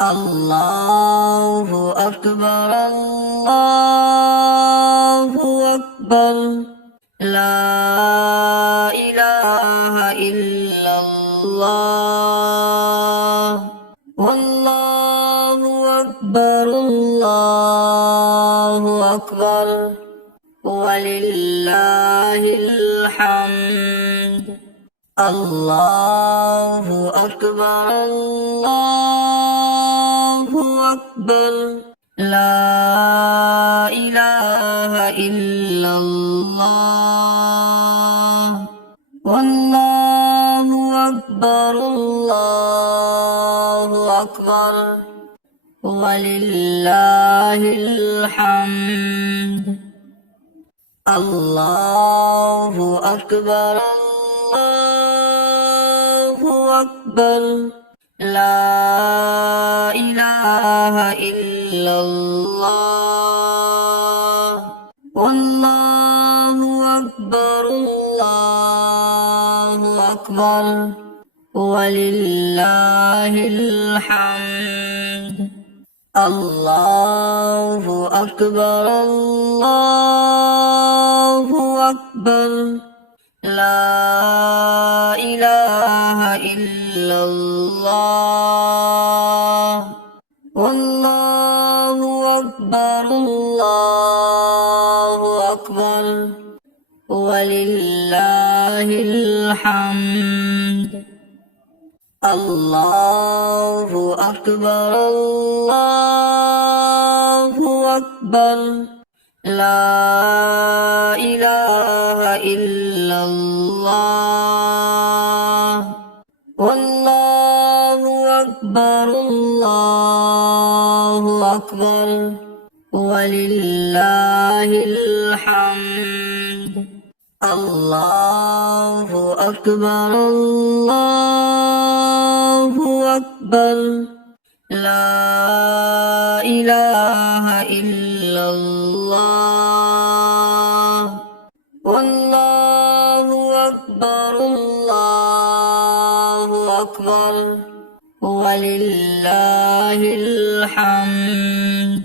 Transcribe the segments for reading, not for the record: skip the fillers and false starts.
الله أكبر الله أكبر. لا إله إلا الله. والله أكبر الله أكبر ولله الحمد. الله أكبر الله أكبر. لا إله إلا الله. والله أكبر الله أكبر ولله الحمد. الله أكبر الله أكبر. لا إله إلا الله. والله أكبر الله أكبر ولله الحمد. الله أكبر الله أكبر. لا إله إلا الله. والله أكبر الله أكبر ولله الحمد. الله أكبر الله أكبر. لا إله إلا الله. والله أكبر الله أكبر ولله الحمد. الله أكبر الله أكبر. لا إله إلا الله. والله أكبر الله أكبر ولله الحمد.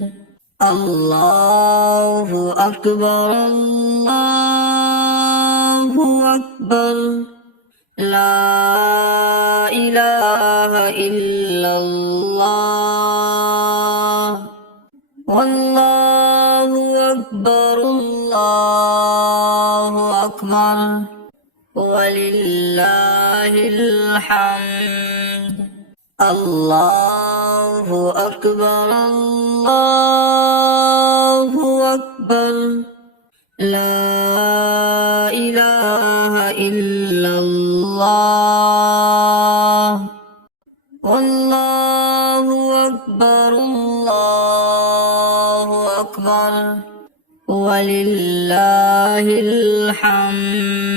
الله أكبر الله أكبر. لا إله إلا الله. والله أكبر الله أكبر ولله الحمد. الله أكبر الله أكبر. لا إله إلا الله. والله أكبر الله أكبر ولله الحمد.